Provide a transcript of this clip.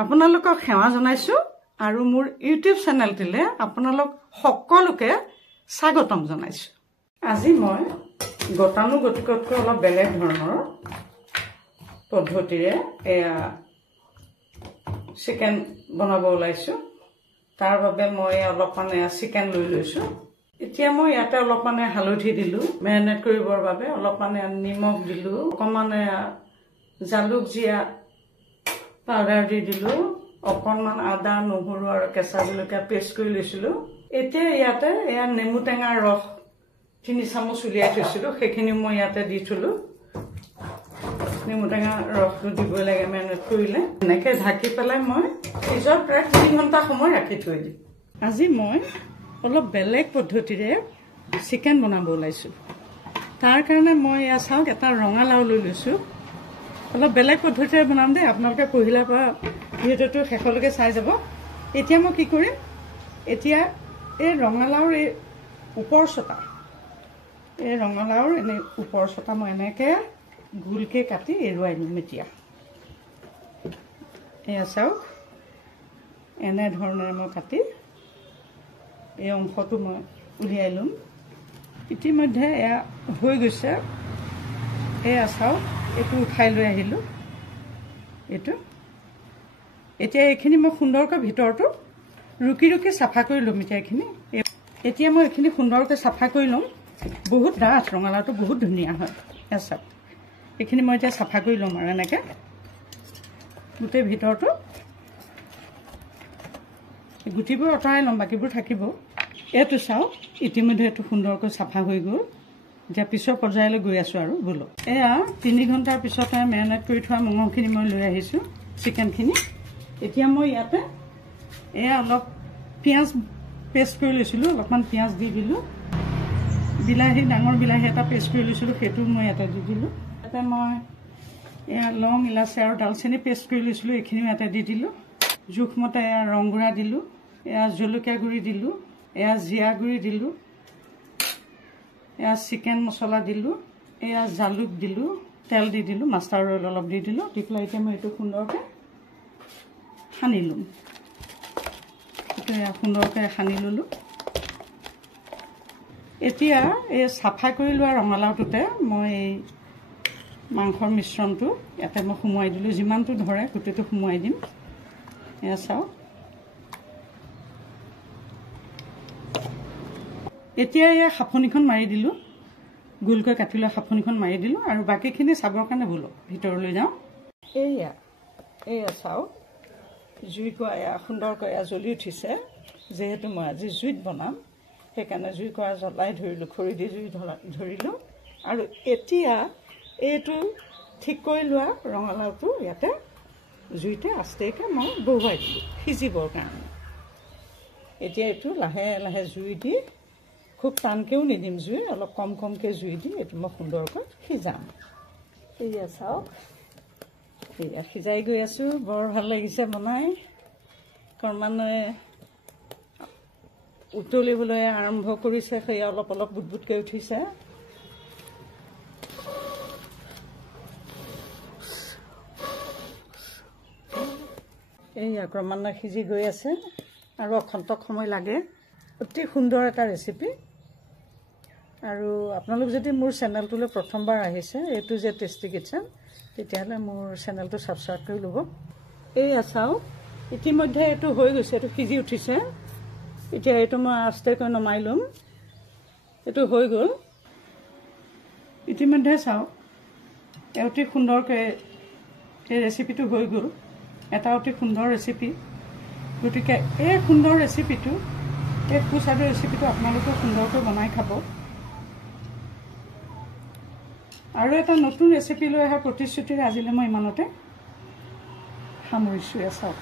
আপোনালোকক সেৱা জনাইছো আৰু মোৰ ইউটিউব চেনেলটিলে আপোনালোক সকলোকে স্বাগতম জনাইছো। আজি মই গতানুগতিকতকৈ অলপ বেলেগ ধৰণৰ পদ্ধতিৰে চিকেন বনাব ওলাইছো। তাৰ বাবে মই অলপমান চিকেন লৈ লৈছো। এতিয়া মই ইয়াতে অলপমান হালধি দিলো মেৰিনেট কৰিবৰ বাবে, অলপমান নিমখ দিলো, অকমান জালুক জিৰা পাউডাৰ দি দিলো, অকণমান আদা নহৰু আৰু কেঁচা জলকীয়া পেষ্ট কৰি লৈছিলো। এতিয়া ইয়াতে নেমু টেঙাৰ ৰস 3 চামুচ উলিয়াই থৈছিলো, সেইখিনি মই ইয়াতে দি থলো। নেমু টেঙাৰ ৰসটো দিব লাগে মেৰিনেট কৰিলে। এনেকে ঢাকি পেলাই মই ফ্ৰিজত প্ৰায় 3 ঘণ্টা সময় ৰাখি থৈ দিম। আজি মই অলপ বেলেগ পদ্ধতিৰে চিকেন বনাব ওলাইছো। তাৰ কাৰণে মই চাওক এটা ৰঙালাও লৈ লৈছো। অলপ বেলেগ পদ্ধতিৰে বনাম দেই, আপোনালোকে পহিলাৰ পৰা ভিডিঅ'টো শেষলৈকে চাই যাব। এতিয়া মই কি কৰিম, এতিয়া এই ৰঙালাওৰ এই ওপৰ চটা, এই ৰঙালাওৰ এনে ওপৰ চটা মই এনেকে গোলকে কাটি এৰুৱাই দিম। এতিয়া এয়া চাওক, এনেধৰণেৰে মই কাটি এই অংশটো মই উলিয়াই ল'ম। ইতিমধ্যে এয়া হৈ গৈছে। এয়া চাওক, এইটো উঠাই লৈ আহিলোঁ। এইটো এতিয়া এইখিনি মই সুন্দৰকৈ ভিতৰটো ৰুকি ৰুকি চাফা কৰি ল'ম। এতিয়া মই এইখিনি সুন্দৰকৈ চাফা কৰি ল'ম। বহুত ডাঠ, ৰঙালাওটো বহুত ধুনীয়া হয়। এয়া চাওক, এইখিনি মই এতিয়া চাফা কৰি ল'ম আৰু এনেকৈ গোটেই ভিতৰটো গুটিবোৰ আঁতৰাই ল'ম, বাকীবোৰ থাকিব। এইটো চাওক, ইতিমধ্যে এইটো সুন্দৰকৈ চাফা হৈ গ'ল। এতিয়া পিছৰ পৰ্যায়লৈ গৈ আছো আৰু বোলো। এয়া 3 ঘণ্টাৰ পিছতে মেৰিনেট কৰি থোৱা মঙহখিনি মই লৈ আহিছো, চিকেনখিনি। এতিয়া মই ইয়াতে এয়া অলপ পিঁয়াজ পেষ্ট কৰি লৈছিলোঁ, অলপমান পিঁয়াজ দি দিলোঁ। বিলাহী, ডাঙৰ বিলাহী এটা পেষ্ট কৰি লৈছিলোঁ, সেইটো মই ইয়াতে দি দিলোঁ। ইয়াতে মই এয়া লং, ইলাচি আৰু ডালচেনি পেষ্ট কৰি লৈছিলোঁ, এইখিনিও ইয়াতে দি দিলোঁ। জোখমতে এয়া ৰং গুড়া দিলোঁ, এয়া জলকীয়া গুড়ি দিলোঁ, এয়া জিৰা গুড়ি দিলোঁ, এয়া চিকেন মছলা দিলোঁ, এয়া জালুক দিলোঁ, তেল দি দিলোঁ, মাষ্টাৰ্ড অইল অলপ দি দিলোঁ। দি পেলাই এতিয়া মই এইটো সুন্দৰকৈ সানি ল'ম। এইটো সুন্দৰকৈ সানি ল'লোঁ। এতিয়া এই চাফা কৰি লোৱা ৰঙালাওটোতে মই এই মাংসৰ মিশ্ৰণটো ইয়াতে মই সুমুৱাই দিলোঁ। যিমানটো ধৰে গোটেইটো সুমুৱাই দিম। এয়া চাওক, এতিয়া এয়া সাফনিখন মাৰি দিলোঁ, গোলকৈ কাটি লোৱা সাফনিখন মাৰি দিলোঁ। আৰু বাকীখিনি চাবৰ কাৰণে বোলো ভিতৰলৈ যাওঁ। এয়া চাওক, জুইকুৰা এয়া সুন্দৰকৈ এয়া জ্বলি উঠিছে। যিহেতু মই আজি জুইত বনাম, সেইকাৰণে জুইকুৰা জ্বলাই ধৰিলোঁ, খৰি দি জুই ধৰিলোঁ। আৰু এতিয়া এইটো ঠিক কৰি লোৱা ৰঙালাওটো ইয়াতে জুইতে আস্তেকৈ মই বহুৱাই দিলোঁ সিজিবৰ কাৰণে। এতিয়া এইটো লাহে লাহে জুই দি, খুব টানকৈও নিদিম জুই, অলপ কম কমকৈ জুই দি এইটো মই সুন্দৰকৈ সিজাম। এয়া চাওক, এয়া সিজাই গৈ আছোঁ। বৰ ভাল লাগিছে বনাই। ক্ৰমান্বয়ে উতলিবলৈ আৰম্ভ কৰিছে, সেয়া অলপ অলপ বুটবুটকৈ উঠিছে। এয়া ক্ৰমান্বয়ে সিজি গৈ আছে আৰু অখন্তক সময় লাগে। অতি সুন্দৰ এটা ৰেচিপি। আৰু আপোনালোক যদি মোৰ চেনেলটোলৈ প্ৰথমবাৰ আহিছে, এইটো যে টেষ্টি কিটচেন, তেতিয়াহ'লে মোৰ চেনেলটো ছাবস্ক্ৰাইব কৰি ল'ব। এয়া চাওক, ইতিমধ্যে এইটো হৈ গৈছে, এইটো সিজি উঠিছে। এতিয়া এইটো মই আস্তেকৈ নমাই ল'ম। এইটো হৈ গ'ল। ইতিমধ্যে চাওক, অতি সুন্দৰকৈ এই ৰেচিপিটো হৈ গ'ল। এটা অতি সুন্দৰ ৰেচিপি। গতিকে এই সুন্দৰ ৰেচিপিটো, এই সুস্বাদু ৰেচিপিটো আপোনালোকে সুন্দৰকৈ বনাই খাব। আৰু এটা নতুন ৰেচিপি লৈ অহা প্ৰতিশ্ৰুতিৰে আজিলৈ মই ইমানতে সামৰিছোঁ। চাওক।